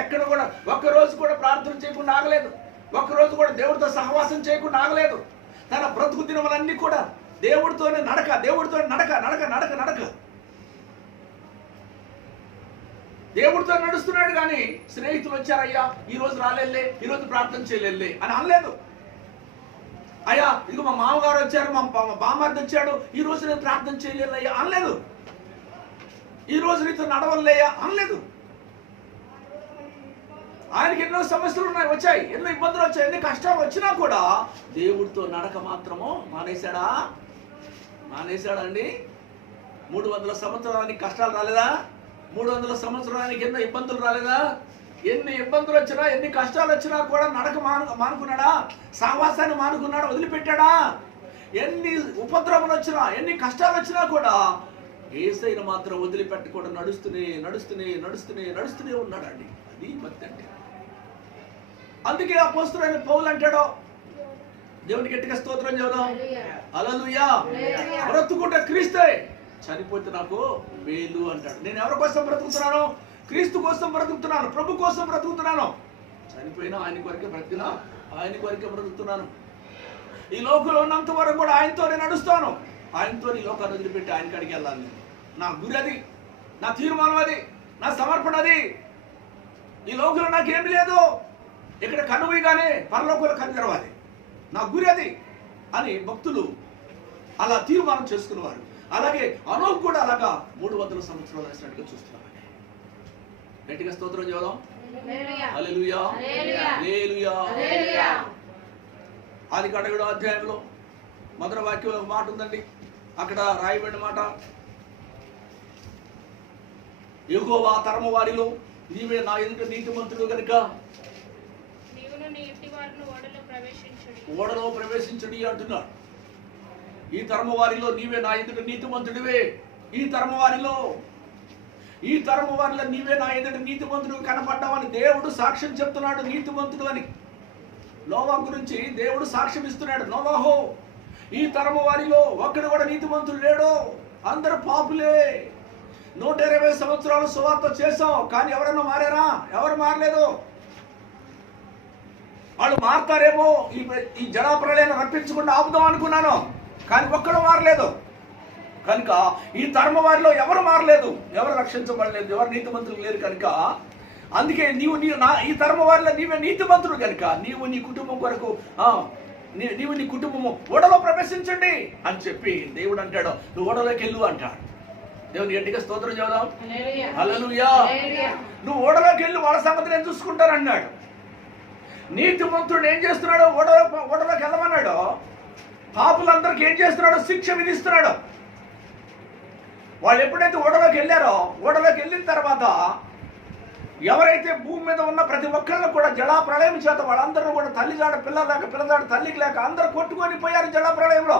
ఎక్కడ కూడా ఒక్కరోజు కూడా ప్రార్థన చేయకుండా ఆగలేదు, ఒక్కరోజు కూడా దేవుడితో సహవాసం చేయకుండా ఆగలేదు. తన బ్రతుకు దినములన్నీ కూడా దేవుడితోనే నడక, దేవుడితో నడక నడక నడక నడక దేవుడితో నడుస్తున్నాడు. కానీ స్నేహితులు వచ్చారయ్యా ఈ రోజు రాలేలే, ఈ రోజు ప్రార్థన చేయలేలే అని అనలేదు. అయ్యా ఇదిగో మా మామగారు వచ్చారు, మా బామ్మర్ది వచ్చాడు, ఈ రోజు నేను ప్రార్థన చేయలేదయ్యా అనలేదు. ఈ రోజు నీతో నడవలేయా అనలేదు. ఆయనకి ఎన్నో సమస్యలు వచ్చాయి, ఎన్నో ఇబ్బందులు వచ్చాయి, ఎన్ని కష్టాలు వచ్చినా కూడా దేవుడితో నడక మాత్రము మానేశాడండి. 300 సంవత్సరానికి కష్టాలు రాలేదా? 300 సంవత్సరానికి ఎన్నో ఇబ్బందులు రాలేదా? ఎన్ని ఇబ్బందులు వచ్చినా, ఎన్ని కష్టాలు వచ్చినా కూడా నడక మానుకున్నాడా? సహవాసాన్ని మానుకున్నాడా? వదిలిపెట్టాడా? ఎన్ని ఉపద్రవాలు వచ్చినా, ఎన్ని కష్టాలు వచ్చినా కూడా యేసయ్యను మాత్రం వదిలిపెట్టకుండా నడుస్తూనే ఉన్నాడండి. అది భక్తి అంటే. అందుకే అపోస్తలుడైన పౌలు అంటాడు, దేవునికి గట్టిగా స్తోత్రం చెబుదాం, హల్లెలూయా. బ్రతుకుట క్రీస్తే, చనిపోతే నాకు మేలు అంటాడు. నేను ఎవరి కోసం బ్రతుకుతున్నాను? క్రీస్తు కోసం బ్రతుకుతున్నాను, ప్రభు కోసం బ్రతుకుతున్నాను. చనిపోయినా ఆయన కొరకే, బ్రతికినా ఆయన కొరకే బ్రతుకుతున్నాను. ఈ లోకంలో ఉన్నంత వరకు కూడా ఆయనతో నేను నడుస్తాను. ఆయనతో ఈ లోకాన్ని వదిలిపెట్టి ఆయన కాడికి వెళ్ళాలి. నేను, నా గురి అది, నా తీర్మానం అది, నా సమర్పణ అది. ఈ లోకంలో నాకేమి లేదు, ఇక్కడ కనువిగానే పరలోకంలో కన్ను తెరవాలి, నా గురి అది అని భక్తులు అలా తీర్మానం చేసుకునేవారు. అలాగే అనోకు కూడా అలాగా 300 సంవత్సరాలు వేసినట్టుగా చూస్తున్నామండి. గట్టిగా స్తోత్రం చేద్దాం. హల్లెలూయా, హల్లెలూయా. ఆదికాండ 7వ అధ్యాయంలో మొదటి వాక్యం ఒక మాట ఉందండి. అక్కడ రాయబడిన మాట, యెహోవా తరము వారిలో నీవే నా ఎదుట నీతిమంతుడు గనుక ఓడలో ప్రవేశించుడి అంటున్నాడు. ఈ తరము వారిలో నీవే నా ఎదుట నీతిమంతుడివే. ఈ తరము వారిలో నీవే నా ఎదుట నీతిమంతుడు కనపడ్డావని దేవుడు సాక్ష్యం చెప్తున్నాడు. నీతిమంతుడు అని నోవా గురించి దేవుడు సాక్ష్యం ఇస్తున్నాడు. నోవాహో, ఈ తరము వారిలో ఒక్కడు కూడా నీతిమంతుడు లేడు, అందరూ పాపులే. 120 సంవత్సరాలు సువార్త చేశాం, కానీ ఎవరన్నా మారారా? ఎవరు మారలేదు. వాళ్ళు మారుతారేమో, ఈ జలాప్రలయాన్ని రప్పించకుండా ఆపుదాం అనుకున్నాను, కానీ ఒక్కడు మారలేదు. కనుక ఈ తరము వారిలో ఎవరు మారలేదు, ఎవరు రక్షించబడలేదు, ఎవరు నీతిమంతులు లేరు. కనుక అందుకే ఈ తరము వారిలో నీవే నీతిమంతుడు కనుక నీవు నీ కుటుంబం కొరకు నీవు నీ కుటుంబము ఓడలో ప్రవేశించండి అని చెప్పి దేవుడు అంటాడు. నువ్వు ఓడలోకి వెళ్ళు అంటాడు. దేవుని గట్టిగా స్తోత్రం చెబుదాం. హల్లెలూయా. నువ్వు ఓడలోకి వెళ్ళి వాళ్ళ సంగతి నేను చూసుకుంటాను అన్నాడు. నీతిమంతుడు ఏం చేస్తున్నాడు? ఓడలోకి వెళ్ళమన్నాడు. పాపులందరికీ ఏం చేస్తున్నాడు? శిక్ష విధిస్తున్నాడు. వాళ్ళు ఎప్పుడైతే ఓడలోకి వెళ్ళారో, ఓడలోకి వెళ్ళిన తర్వాత ఎవరైతే భూమి మీద ఉన్న ప్రతి ఒక్కళ్ళు కూడా జలాప్రళయం చేత వాళ్ళందరూ కూడా తల్లిజాడ పిల్లజాడ తల్లికి లేక అందరూ కొట్టుకొని పోయారు జలాప్రళయంలో.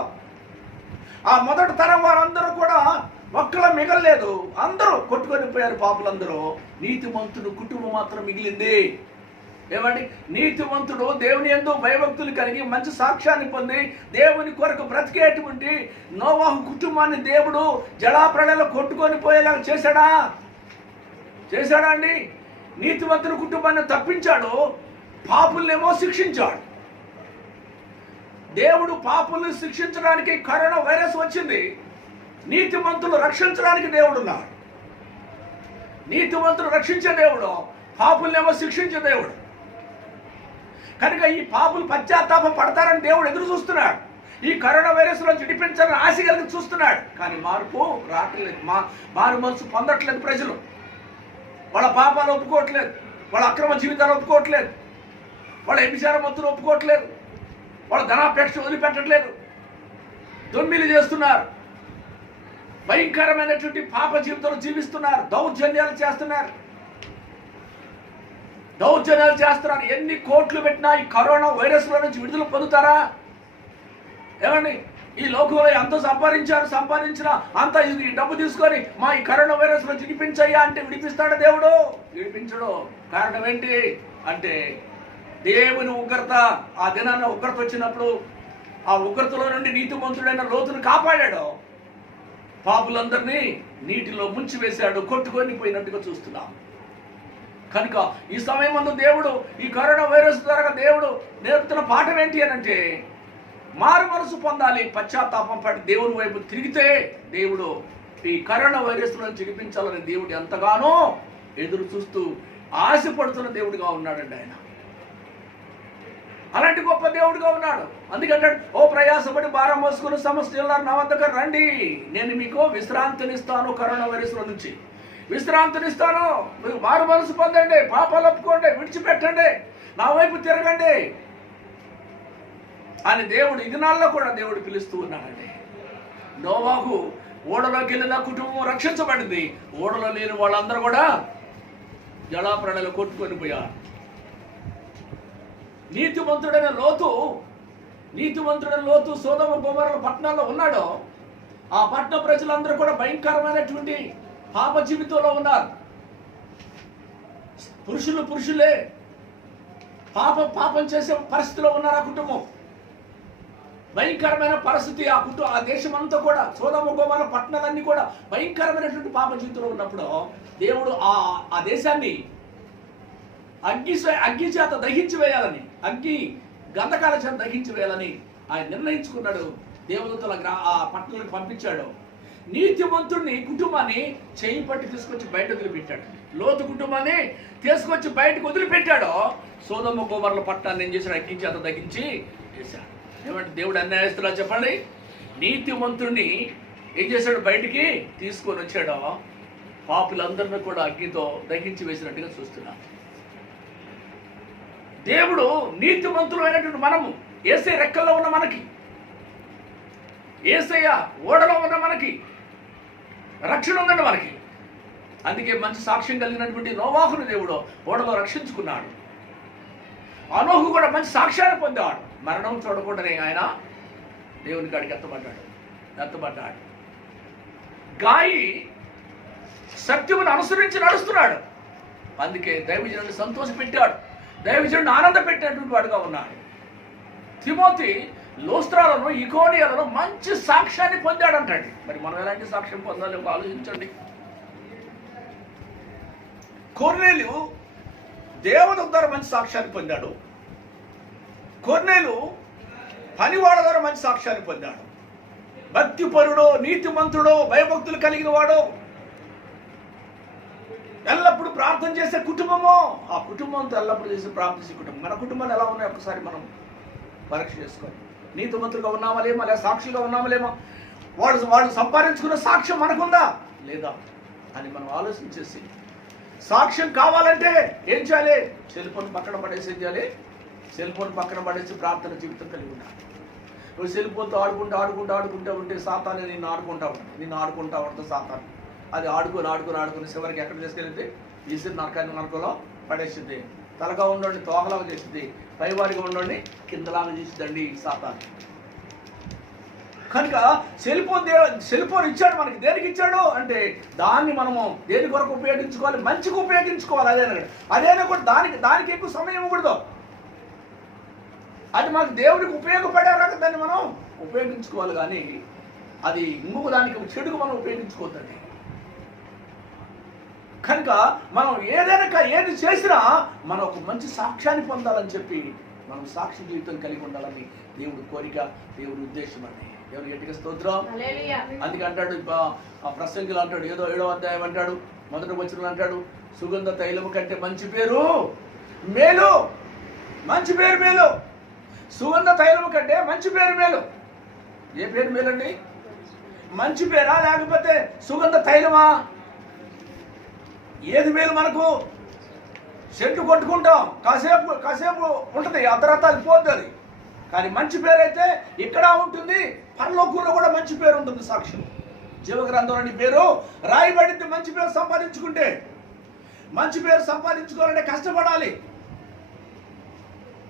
ఆ మొదటి తరం వారందరూ కూడా ఒక్కళ్ళ మిగలలేదు, అందరూ కొట్టుకొని పోయారు పాపులందరూ. నీతిమంతుడు కుటుంబం మాత్రం మిగిలింది. ఏమండి? నీతిమంతుడు దేవుని యందు భయభక్తులు కలిగి మంచి సాక్ష్యాన్ని పొంది దేవుని కొరకు బ్రతికేటువంటి నోవాహు కుటుంబాన్ని దేవుడు జలాప్రళయంలో కొట్టుకొని పోయేలాగా చేశాడా అండి? నీతిమంతుని కుటుంబాన్ని తప్పించాడు, పాపులనేమో శిక్షించాడు. దేవుడు పాపుల్ని శిక్షించడానికి కరోనా వైరస్ వచ్చింది, నీతిమంతులు రక్షించడానికి దేవుడు ఉన్నాడు. నీతిమంతులు రక్షించే దేవుడు, పాపులనేమో శిక్షించే దేవుడు. కనుక ఈ పాపులు పశ్చాత్తాపం పడతారని దేవుడు ఎదురు చూస్తున్నాడు. ఈ కరోనా వైరస్ నుంచి విడిపించాలని ఆశ కలిగి చూస్తున్నాడు. కానీ మార్పు రావట్లేదు, మారు మనసు పొందట్లేదు. ప్రజలు వాళ్ళ పాపాలు ఒప్పుకోవట్లేదు, వాళ్ళ అక్రమ జీవితాలు ఒప్పుకోవట్లేదు, వాళ్ళ వ్యభిచార మత్తులు ఒప్పుకోవట్లేదు, వాళ్ళ ధనాపేక్ష వదిలిపెట్టట్లేదు, దొమ్మిలు చేస్తున్నారు, భయంకరమైనటువంటి పాప జీవితంలో జీవిస్తున్నారు, దౌర్జన్యాలు చేస్తున్నారు. ఎన్ని కోట్లు పెట్టినా ఈ కరోనా వైరస్లో నుంచి విడుదల పొందుతారా? ఏమండి? ఈ లోకంలో ఎంత సంపాదించిన అంత ఈ డబ్బు తీసుకొని మా ఈ కరోనా వైరస్ నుంచి విడిపించయ్యా అంటే విడిపిస్తాడు దేవుడు? విడిపించడు. కారణం ఏంటి అంటే దేవుని ఉగ్రత. ఆ దినాన ఉగ్రత వచ్చినప్పుడు ఆ ఉగ్రతలో నుండి నీతిమంతుడైన లోతును కాపాడాడు, పాపులందరినీ నీటిలో ముంచివేశాడు, కొట్టుకొని పోయినట్టుగా చూస్తున్నాం. కనుక ఈ సమయం ముందు దేవుడు ఈ కరోనా వైరస్ ద్వారా దేవుడు నేర్పుతున్న పాఠం ఏంటి అని అంటే, మారు మనసు పొందాలి, పశ్చాత్తాపం పడి దేవుని వైపు తిరిగితే దేవుడు ఈ కరోనా వైరస్ నుంచి విడిపించాలని దేవుడు ఎంతగానో ఎదురు చూస్తూ ఆశపడుతున్న దేవుడిగా ఉన్నాడండి ఆయన. అలాంటి గొప్ప దేవుడిగా ఉన్నాడు. అందుకంటే ఓ ప్రయాసపడి భారం మోసుకుని సమస్యలు నా వద్దకు రండి, నేను మీకు విశ్రాంతినిస్తాను, కరోనా వైరస్ నుంచి విశ్రాంతినిస్తాను. మీరు మారు మనసు పొందండి, పాపాలు ఒప్పుకోండి, విడిచిపెట్టండి, నా వైపు తిరగండి అని దేవుడు ఈ దినాల్లో కూడా దేవుడు పిలుస్తూ ఉన్నాడండి. నోవాహు ఓడలోకి వెళ్ళిన కుటుంబం రక్షించబడింది, ఓడలో లేని వాళ్ళందరూ కూడా జలాప్రళయంలో కొట్టుకొని పోయారు. నీతిమంతుడైన లోతు సోదమ గొమొర్రా పట్టణాల్లో ఉన్నాడు. ఆ పట్టణ ప్రజలందరూ కూడా భయంకరమైనటువంటి పాప జీవితంలో ఉన్నారు. పురుషులే పాపం చేసే పరిస్థితిలో ఉన్నారు ఆ కుటుంబం. భయంకరమైన పరిస్థితి ఆ దేశం అంతా కూడా, సొదొమ గొమొర్రా పట్టణాలన్నీ కూడా భయంకరమైనటువంటి పాప జీవితంలో ఉన్నప్పుడు దేవుడు ఆ దేశాన్ని అగ్ని చేత దహించి వేయాలని, అగ్ని గంధకాల చేత దహించి వేయాలని ఆయన నిర్ణయించుకున్నాడు. దేవదూతల ఆ పట్టణాలకు పంపించాడు. నీతిమంతుడిని కుటుంబాన్ని చేయి పట్టి తీసుకొచ్చి బయట వదిలిపెట్టాడు. లోతు కుటుంబాన్ని తీసుకొచ్చి బయటకు వదిలిపెట్టాడు. సొదొమ గొమొర్రా పట్టణాన్ని ఏం చేశాడు? అగ్ని చేత దహించి వేశాడు. ఏమంటే దేవుడు అన్యాయస్తులా చెప్పండి? నీతిమంతుడిని ఏం చేశాడు? బయటికి తీసుకొని వచ్చాడో పాపులందరినీ కూడా అగ్నితో దహించి వేసినట్టుగా చూస్తున్నాం. దేవుడు నీతిమంతులు అయినటువంటి మనము, యేసయ్య రెక్కల్లో ఉన్న మనకి, యేసయ్య ఓడలో ఉన్న మనకి రక్షణ ఉందండి మనకి. అందుకే మంచి సాక్ష్యం కలిగినటువంటి నోవాహును దేవుడు ఓడలో రక్షించుకున్నాడు. అనోహు కూడా మంచి సాక్ష్యాన్ని పొందేవాడు. మరణం చూడకుండానే ఆయన దేవుని కాడికి ఎత్తబడ్డాడు. గాయి సత్యమును అనుసరించి నడుస్తున్నాడు. అందుకే దైవజనుడిని సంతోషపెట్టాడు, దైవజనుడిని ఆనంద పెట్టేటువంటి వాడుగా ఉన్నాడు. తిమోతి లోస్త్రాలను, ఇకోనియాలను మంచి సాక్ష్యాన్ని పొందాడంటండి. మరి మనం ఎలాంటి సాక్ష్యం పొందాలి ఆలోచించండి. కొర్నేలు దేవదూత ద్వారా మంచి సాక్ష్యాన్ని పొందాడు. కొర్నేలు పనివాడ ద్వారా మంచి సాక్ష్యాన్ని పొందాడు. భక్తిపరుడు, నీతిమంతుడు, భయభక్తులు కలిగిన వాడు, ఎల్లప్పుడూ ప్రార్థన చేసే కుటుంబము, ఆ కుటుంబంతో ఎల్లప్పుడూ చేసే ప్రార్థించే కుటుంబం. మన కుటుంబాలు ఎలా ఉన్నాయో ఒకసారి మనం పరీక్ష చేసుకోవాలి. నీతిమంతులుగా ఉన్నామా లేమా, లేదా సాక్షులుగా ఉన్నామా లేమా, వాళ్ళు సంపాదించుకున్న సాక్ష్యం మనకుందా లేదా అని మనం ఆలోచించేసి, సాక్ష్యం కావాలంటే ఏం చేయాలి? సెల్ ఫోన్ పక్కన పడేసి ఏం చేయాలి? సెల్ ఫోన్ పక్కన పడేసి ప్రార్థన జీవితం కలిగి ఉండాలి. నువ్వు సెల్ ఫోన్తో ఆడుకుంటూ ఉంటే సాతాను నిన్ను ఆడుకుంటా ఉంటుంది సాతాను. అది ఆడుకొని చివరికి ఎక్కడ తీసుకెళ్తే ఈశ్వరి నరకంలో పడేసింది. తలగా ఉండండి తోకలాగా చేసింది, పైవాడిగా ఉండండి కిందలాగా చేసిందండి సాతాను. కనుక సెల్ ఫోన్ ఇచ్చాడు మనకి. దేనికి ఇచ్చాడు అంటే దాన్ని మనము దేని కొరకు ఉపయోగించుకోవాలి? మంచిగా ఉపయోగించుకోవాలి. అదేనా కూడా దానికి ఎక్కువ సమయం ఇవ్వకూడదు. అది మనకు దేవుడికి ఉపయోగపడేలాగా దాన్ని మనం ఉపయోగించుకోవాలి. కానీ అది ఇంకొక దానికి చెడుకు మనం ఉపయోగించుకోవద్దండి. కనుక మనం ఏది చేసినా మనం ఒక మంచి సాక్ష్యాన్ని పొందాలని చెప్పి మనం సాక్షి జీవితం కలిగి ఉండాలని దేవుడి కోరిక, దేవుడి ఉద్దేశం అండి. దేవుని గట్టిగా స్తోత్రం. అందుకే అంటాడు ఆ ప్రసంగిలో అంటాడు, ఏదో 7వ అధ్యాయం అంటాడు, 1వ వచనం అంటాడు, సుగంధ తైలము కంటే మంచి పేరు మేలు. మంచి పేరు మేలు. సుగంధ తైలము కంటే మంచి పేరు మేలు. ఏ పేరు మేలండి? మంచి పేరా లేకపోతే సుగంధ తైలమా? ఏది మేలు మనకు? సెంటు కొట్టుకుంటాం, కాసేపు ఉంటుంది, ఆ తర్వాత అది పోతుంది. కానీ మంచి పేరు అయితే ఇక్కడ ఉంటుంది, పరలోకంలో కూడా మంచి పేరు ఉంటుంది. సాక్ష్యం జీవగ్రంథంలోని పేరు రాయబడింది. మంచి పేరు సంపాదించుకుంటే, మంచి పేరు సంపాదించుకోవాలంటే కష్టపడాలి.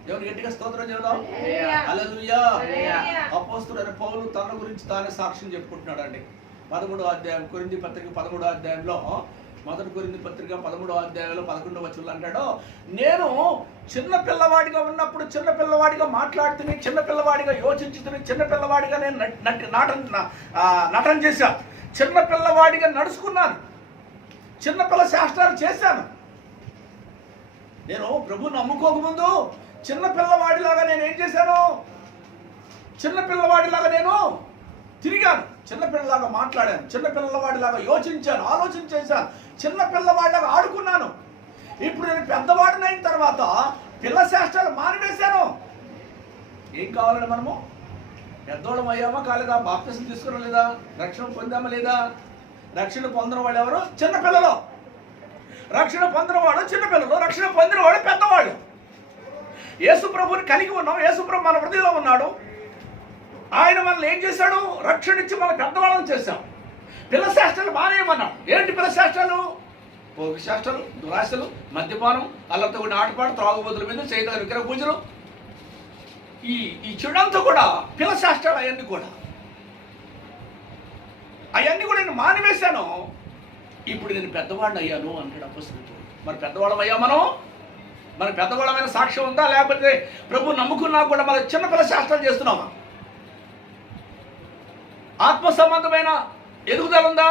దేవుని గట్టిగా స్తోత్రం చెబుదాం. హల్లెలూయా. అపోస్తలుడైన పౌలు తన గురించి తానే సాక్ష్యం చెప్పుకుంటున్నాడు అండి. 13వ అధ్యాయం కొరింథీ పత్రిక 13వ అధ్యాయంలో, 1 కొరింథీ పత్రిక 13వ అధ్యాయంలో 11వ వచనంలో అంటాడు, నేను చిన్న పిల్లవాడిగా ఉన్నప్పుడు చిన్న పిల్లవాడిగా మాట్లాడుతుని, చిన్న పిల్లవాడిగా యోచించుతుని, చిన్న పిల్లవాడిగా నేను నటన చేశా, చిన్న పిల్లవాడిగా నడుచుకున్నాను, చిన్నపిల్ల శాస్త్రాలు చేశాను. నేను ప్రభువుని నమ్ముకోకముందు చిన్న పిల్లవాడిలాగా నేను ఏం చేశాను? చిన్న పిల్లవాడిలాగా నేను తిరిగాను, చిన్న పిల్లలాగా మాట్లాడాను, చిన్న పిల్లవాడిలాగా యోచించాను, ఆలోచన చేశాను, చిన్న పిల్లవాడిలాగా ఆడుకున్నాను. ఇప్పుడు నేను పెద్దవాడిని అయిన తర్వాత పిల్ల శాస్త్రాలు మానివేశాను. ఏం కావాలని మనము పెద్దోళ్ళం అయ్యామా కాలేదా? బాప్తిసం తీసుకున్నా లేదా? రక్షణ పొందామా లేదా? రక్షణ పొందిన వాళ్ళు ఎవరు? చిన్నపిల్లలు. రక్షణ పొందిన వాడు చిన్నపిల్లలు, రక్షణ పొందిన వాడు పెద్దవాళ్ళు. యేసు ప్రభుని కలిగి ఉన్నాం, యేసు ప్రభు మన హృదయంలో ఉన్నాడు. ఆయన మనల్ని ఏం చేశాడు? రక్షణ ఇచ్చి మన పెద్దవాళ్ళని చేశాం. పిల్ల శాస్త్రాలు మానేయమన్నాం. ఏంటి పిల్ల శాస్త్రాలు? భోగి శాస్త్రాలు, దురాశలు, మద్యపానం, అల్లరితో కూడిన ఆటపాటు, త్రాగుబోతుల మీద చేయదగిన విగ్రహ పూజలు, ఈ చెడంతా కూడా పిల్ల శాస్త్రాలు. అవన్నీ కూడా నేను మానివేశాను. ఇప్పుడు నేను పెద్దవాడిని అయ్యాను అంటాడు అపోస్తలుడు. మరి పెద్దవాళ్ళం అయ్యా మనం? మన పెద్దవాళ్ళమైన సాక్ష్యం ఉందా? లేకపోతే ప్రభు నమ్ముకున్నా కూడా మన చిన్నపిల్ల శాస్త్రాలు చేస్తున్నామా? ఆత్మ సంబంధమైన ఎదుగుదల ఉందా?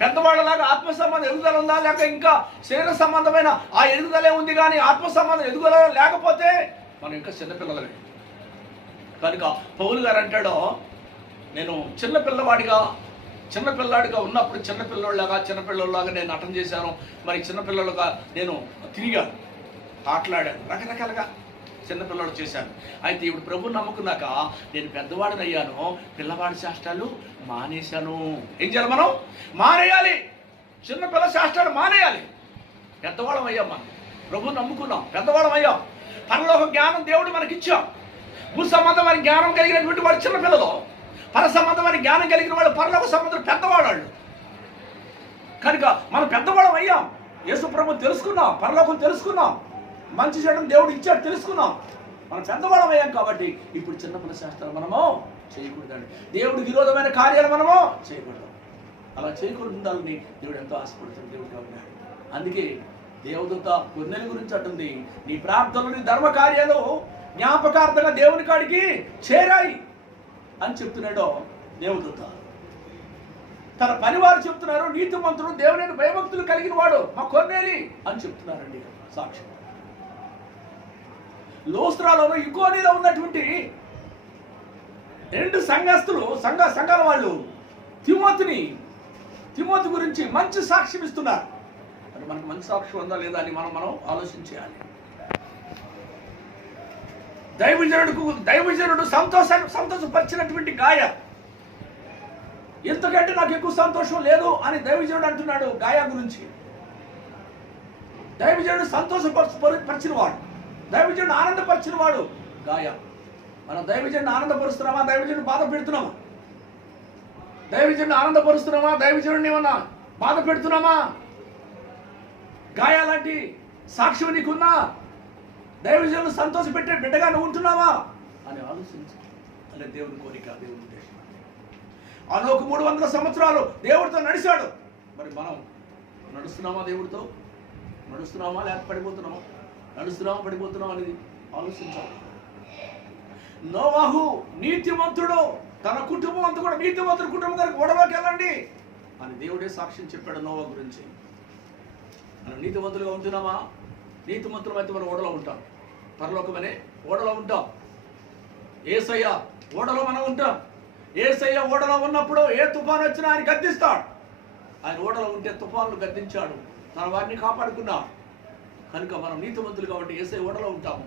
పెద్దవాళ్ళలాగా ఆత్మ సంబంధం ఎదుగుదల ఉందా? లేక ఇంకా శరీర సంబంధమైన ఆ ఎదుగుదలే ఉంది, కానీ ఆత్మ సంబంధం ఎదుగుదల లేకపోతే మనం ఇంకా చిన్నపిల్లలమే. కనుక పౌలు గారు అంటాడో, నేను చిన్నపిల్లాడిగా ఉన్నప్పుడు చిన్నపిల్లలాగా నేను నటన చేశాను, మరి చిన్నపిల్లలుగా నేను తిరిగాను, ఆటలాడాను, రకరకాలుగా చిన్నపిల్లలు చేశాను. అయితే ఇప్పుడు ప్రభు నమ్ముకున్నాక నేను పెద్దవాడిని అయ్యాను, పిల్లవాడి శాస్త్రాలు మానేశాను. ఏం చేయాలి? మనం మానేయాలి, చిన్నపిల్ల శాస్త్రాలు మానేయాలి. పెద్దవాళ్ళం అయ్యాం, మనం ప్రభు నమ్ముకున్నాం, పెద్దవాళ్ళం అయ్యాం. పరలోక జ్ఞానం దేవుడు మనకిచ్చాం. భూ సంబంధమైన జ్ఞానం కలిగినటువంటి వాడు చిన్నపిల్లలు, పర సంబంధమైన జ్ఞానం కలిగిన వాళ్ళు పరలోక సంబంధం పెద్దవాళ్ళు. కనుక మనం పెద్దవాళ్ళం అయ్యాం. యేసు ప్రభు తెలుసుకున్నాం, పరలోకం తెలుసుకున్నాం, మంచి చెడు దేవుడు ఇచ్చాడు తెలుసుకున్నాం. మనం పెద్దవాళ్ళం అయ్యాం కాబట్టి ఇప్పుడు చిన్నపిల్ల శాస్త్రాలు మనము చేయకూడదండి. దేవుడికి విరోధమైన కార్యాలు మనము చేయకూడదు. అలా చేయకూడదని దేవుడు ఎంతో ఆశపడుతుంది దేవుడిగా ఉన్నాడు. అందుకే దేవదూత కొర్నేలు గురించి అంటుంది, నీ ప్రార్థనలు, నీ ధర్మ కార్యాలు జ్ఞాపకార్థంగా దేవుని కాడికి చేరాయి అని చెప్తున్నాడో దేవదూత. తన పనివారు చెప్తున్నారు, నీతిమంతుడు, దేవుని భయభక్తులు కలిగిన వాడు మా కొర్నేలి అని చెప్తున్నారండి సాక్షి. లోస్త్రాలోను ఇకోనీలో ఉన్నటువంటి 2 సంఘాల వాళ్ళు తిమోతి గురించి మంచి సాక్ష్యం ఇస్తున్నారు. మరి మనకు మంచి సాక్ష్యం ఉందా లేదా అని మనం ఆలోచించాలి. దైవజనుడు సంతోషపరిచినటువంటి గాయ, ఎంతకంటే నాకు ఎక్కువ సంతోషం లేదు అని దైవజనుడు అంటున్నాడు గాయ గురించి. దైవజనుడు సంతోషపరిచిన వాడు, దైవజనుడు ఆనందపరిచిన వాడు గాయ. మనం దైవజనుడు ఆనందపరుస్తున్నామా? దైవజనుడు బాధ పెడుతున్నామా? దైవజనుడు ఆనందపరుస్తున్నామా? దైవజనుడిని ఏమన్నా బాధ పెడుతున్నామా? గాయ లాంటి సాక్ష్యం నీకున్నా దైవజనుడు సంతోషపెట్టే బిడ్డగా నువ్వు ఉంటున్నావా అని ఆలోచించు. అదే దేవుని కోరిక, దేవుని ఉద్దేశం. అనోకు 300 సంవత్సరాలు దేవుడితో నడిచాడు. మరి మనం నడుస్తున్నామా? దేవుడితో నడుస్తున్నామా? లేక పడిపోతున్నామా? పడిపోతున్నాం అనేది ఆలోచించాలి. నోవాహు నీతిమంతుడు, తన కుటుంబం అంతా కూడా నీతిమంతుడు కుటుంబం గారికి ఓడలోకి వెళ్ళండి అని దేవుడే సాక్ష్యం చెప్పాడు నోవా గురించి. మనం నీతిమంతులుగా ఉంటున్నామా? నీతిమంతులం అయితే మనం ఓడలో ఉంటాం, పరలోకమనే ఓడలో ఉంటాం. యేసయ్య ఓడలో మనం ఉంటాం. యేసయ్య ఓడలో ఉన్నప్పుడు ఏ తుఫాను వచ్చినా ఆయన గద్దిస్తాడు. ఆయన ఓడలో ఉంటే తుఫాన్లు గద్దించాడు, తన వారిని కాపాడుకున్నాం. కనుక మనం నీతిమంతులు కాబట్టి యేసయ్య ఓడలో ఉంటాము,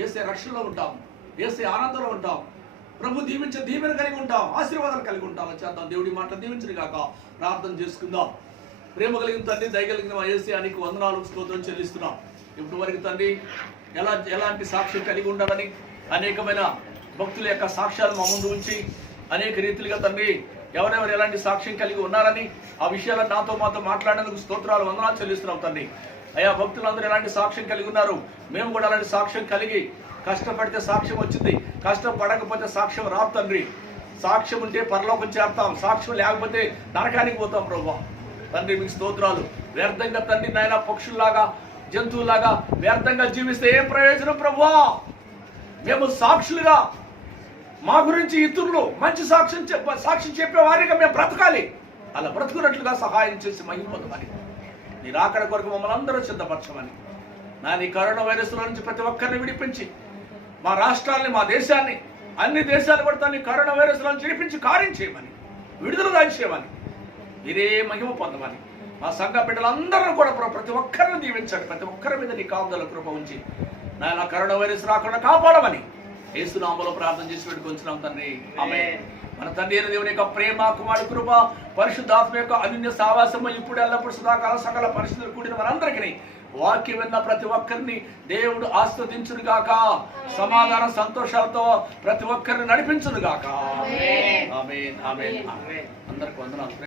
యేసయ్య రక్షణలో ఉంటాము, యేసయ్య ఆనందంలో ఉంటాం. ప్రభు దీవెన కలిగి ఉంటాం, ఆశీర్వాదాలు కలిగి ఉంటాం. చేద్దాం, దేవుడి మాట దీవించిన కాక ప్రార్థన చేసుకుందాం. ప్రేమ కలిగిన తండ్రి, దయగలిగిన మా యేసయ్యానికి వందనాలు, స్తోత్రం చెల్లిస్తున్నాం. ఇప్పటి వరకు తండ్రి ఎలాంటి సాక్ష్యం కలిగి ఉండాలని అనేకమైన భక్తుల యొక్క సాక్ష్యాలు మా ముందు ఉంచి అనేక రీతిలుగా తండ్రి ఎవరెవరు ఎలాంటి సాక్ష్యం కలిగి ఉన్నారని ఆ విషయాలను మాతో మాట్లాడేందుకు స్తోత్రాలు, వందనాలు చెల్లిస్తున్నాం తండ్రి. అయ్యా, భక్తులందరూ ఎలాంటి సాక్ష్యం కలిగి ఉన్నారు, మేము కూడా అలాంటి సాక్ష్యం కలిగి కష్టపడితే సాక్ష్యం వచ్చింది, కష్టపడకపోతే సాక్ష్యం రాదు తండ్రి. సాక్ష్యం ఉంటే పరలోకం చేరుతాం, సాక్ష్యం లేకపోతే నరకానికి పోతాం ప్రభువా. తండ్రి మీకు స్తోత్రాలు. వ్యర్థంగా తండ్రి నాయన పక్షుల్లాగా జంతువులాగా వ్యర్థంగా జీవిస్తే ఏం ప్రయోజనం ప్రభువా? మేము సాక్షులుగా మా గురించి ఇతరులు మంచి సాక్ష్యం చెప్పే వారిగా మేము బ్రతకాలి. అలా బ్రతుకున్నట్లుగా సహాయం చేసి మహిమ పొందమని, నీ రాకడ కొరకు మమ్మల్ని అందరూ సిద్ధపరచమని, నీ కరోనా వైరస్ నుంచి ప్రతి ఒక్కరిని విడిపించి మా రాష్ట్రాన్ని, మా దేశాన్ని, అన్ని దేశాలు కూడా నీ కరోనా వైరస్ నుంచి విడిపించి కార్యం చేయమని, విడుదల దాచేయమని, మీరే మహిమ పొందమని, మా సంఘ బిడ్డలందరూ కూడా ప్రతి ఒక్కరిని దీవించండి. ప్రతి ఒక్కరి మీద నీ కాపుదల కృప ఉంచి నా కరోనా వైరస్ రాకుండా కాపాడమని యేసు నామములో ప్రార్థన చేసి పెట్టుకొంచున్నాం తండ్రి, ఆమేన్. మన తండ్రి అయిన దేవుని యొక్క ప్రేమ, కుమారుడి కృప, పరిశుద్ధాత్మ యొక్క అన్యోన్య సావాసము ఇప్పుడు ఎల్లప్పుడు సదాకాల సకల పరిస్థితులు కూడిన మనందరికీ వాక్యం విన్న ప్రతి ఒక్కరిని దేవుడు ఆస్వాదించును గాక, సమాధాన సంతోషాలతో ప్రతి ఒక్కరిని నడిపించును గాక. ఆమేన్, ఆమేన్, ఆమేన్. అందరికి వందనాలు.